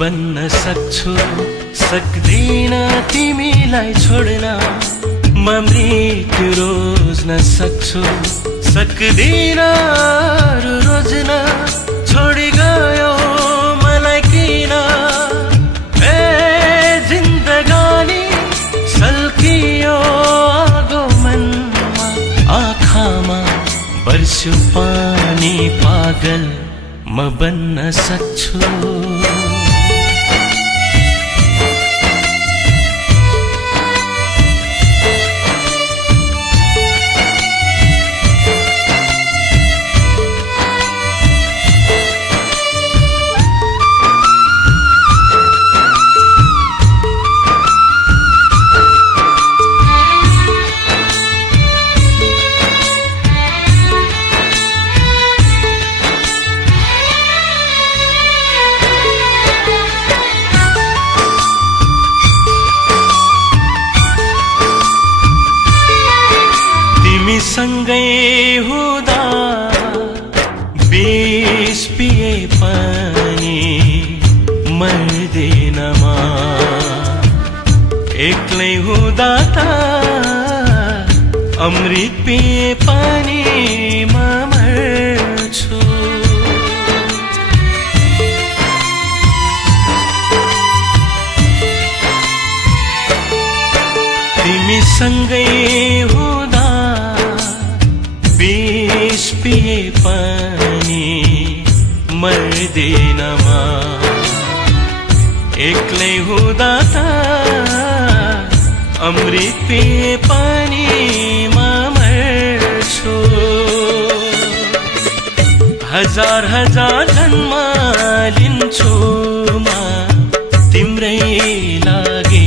बन्न सक्छु सक्दिन तिमीलाई छोड्न म मृत्यु रोज्न सक्छु सक्दिन रोज्न छोडी गयो मलाई किन ए जिन्दगानी सल्कियो आगमनमा आँखामा बर्स्यो पानी पागल म बन्न सक्छु सँगै हुँदा विष पिए पनि मर्दैन म एक्लै हुँदा त अमृत पिए पनि म मर्छु तिमी सँगै हुँदा विष पिए पनि मर्दैन म एक्लै हुँदा त अमृत पिए पनि म मर्छु हजार हजार जन्म लिन्छु म तिम्रै लागि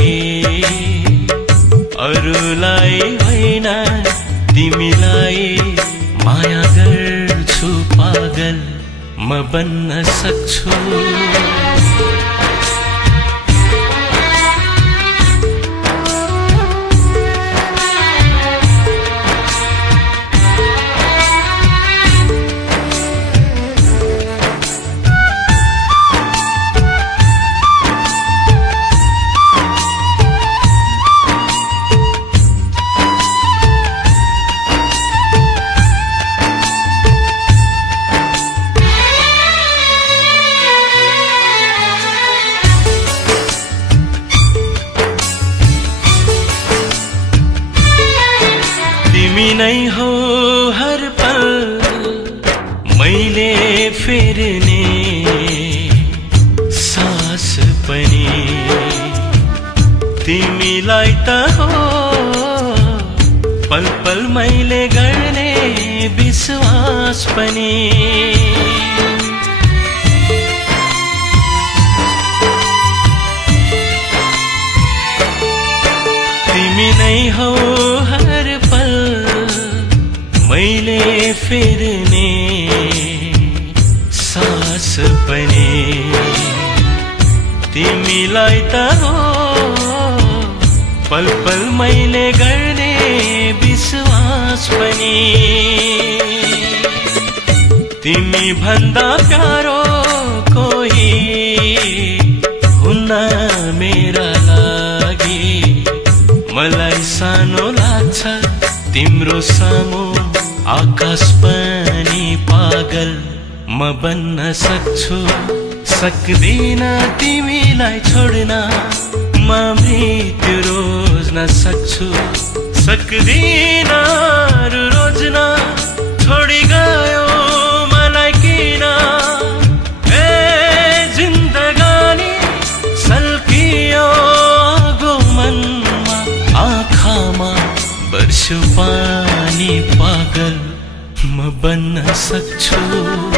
अरूलाई होइन तिमीलाई माया गर्छु पागल म बन्न सक्छु तिमी नै हो हर पल मैले फेर्ने सास पनि तिमीलाई त हो पल पल मैले गर्ने विश्वास पनि तिमी नै हो हर पल मैले फेर्ने सास पनि तिमीलाई त हो पल पल मैले गर्ने विश्वास पनि तिमी भन्दा प्यारो कोही हुन्न मेरा लागि मलाई सानो लाग्छ तिम्रो सामु आकाश पनि पागल म बन्न सक्छु सक्दिन तिमीलाई छोड्न म मृत्यु रोज्न सक्छु सक्दिन रोज्न छोडी गयो मलाई किन ए जिन्दगानी सल्कियो आगमनमा आँखामा बर्स्यो पानी पागल म बन्न सक्छु